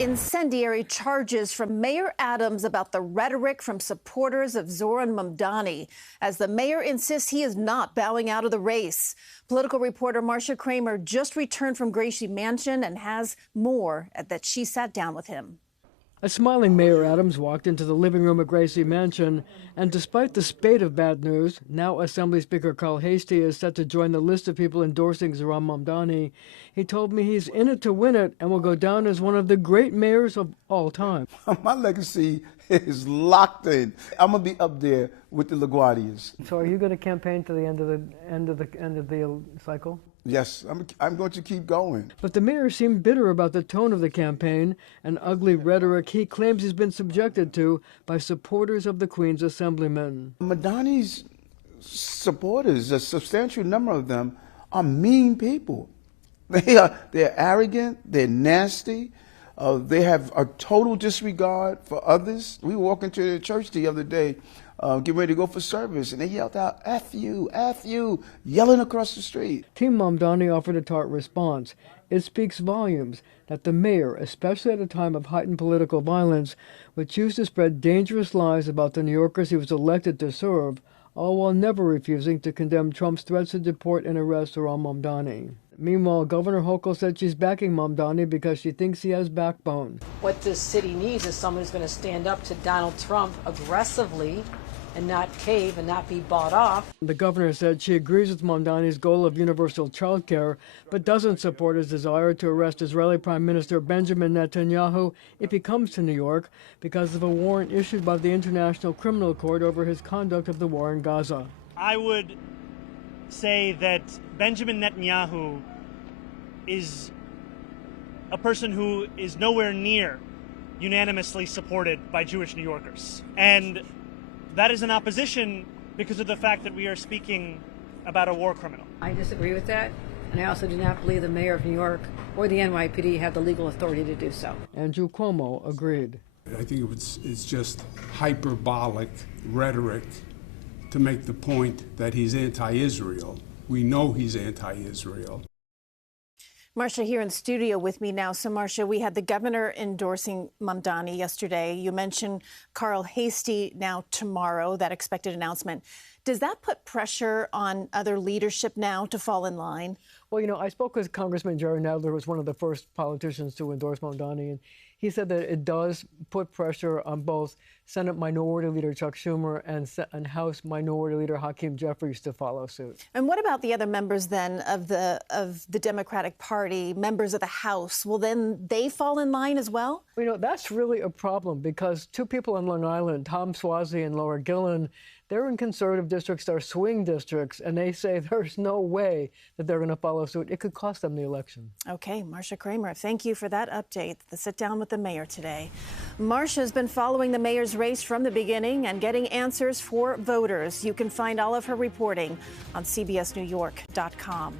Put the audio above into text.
Incendiary charges from Mayor Adams about the rhetoric from supporters of Zoran Mamdani, as the mayor insists he is not bowing out of the race. Political reporter Marcia Kramer just returned from Gracie Mansion and has more that she sat down with him. A smiling Mayor Adams walked into the living room at Gracie Mansion, and despite the spate of bad news, now Assembly Speaker Carl Hastie is set to join the list of people endorsing Zoran Mamdani. He told me he's in it to win it and will go down as one of the great mayors of all time. My legacy is locked in. I'm gonna be up there with the LaGuardias. So, are you going to campaign to the end of the cycle? Yes, I'm going to keep going. But the mayor seemed bitter about the tone of the campaign and ugly rhetoric he claims he's been subjected to by supporters of the Queen's Assemblymen. Mamdani's supporters, a substantial number of them, are mean people. They're arrogant, they're nasty, they have a total disregard for others. We were walking to the church the other day, getting ready to go for service, and they yelled out, F you, yelling across the street. Team Mamdani offered a tart response. It speaks volumes that the mayor, especially at a time of heightened political violence, would choose to spread dangerous lies about the New Yorkers he was elected to serve, all while never refusing to condemn Trump's threats to deport and arrest Zoran Mamdani. Meanwhile, Governor Hochul said she's backing Mamdani because she thinks he has backbone. What this city needs is someone who's going to stand up to Donald Trump aggressively and not cave and not be bought off. The governor said she agrees with Mamdani's goal of universal child care, but doesn't support his desire to arrest Israeli Prime Minister Benjamin Netanyahu if he comes to New York because of a warrant issued by the International Criminal Court over his conduct of the war in Gaza. I would say that Benjamin Netanyahu is a person who is nowhere near unanimously supported by Jewish New Yorkers. And that is an opposition because of the fact that we are speaking about a war criminal. I disagree with that, and I also do not believe the mayor of New York or the NYPD have the legal authority to do so. Andrew Cuomo agreed. I think it's just hyperbolic rhetoric to make the point that he's anti-Israel. We know he's anti-Israel. Marcia here in studio with me now. So, Marcia, we had the governor endorsing Mamdani yesterday. You mentioned Carl Hastie now tomorrow, that expected announcement. Does that put pressure on other leadership now to fall in line? Well, you know, I spoke with Congressman Jerry Nadler, who was one of the first politicians to endorse Mamdani, and he said that it does put pressure on both Senate Minority Leader Chuck Schumer and House Minority Leader Hakeem Jeffries to follow suit. And what about the other members then of the Democratic Party, members of the House? Will then they fall in line as well? You know, that's really a problem because two people on Long Island, Tom Suozzi and Laura Gillen, they're in conservative districts, they're swing districts, and they say there's no way that they're going to follow suit. It could cost them the election. Okay, Marcia Kramer, thank you for that update. The sit down with the mayor today. Marcia's been following the mayor's race from the beginning and getting answers for voters. You can find all of her reporting on CBSNewYork.com.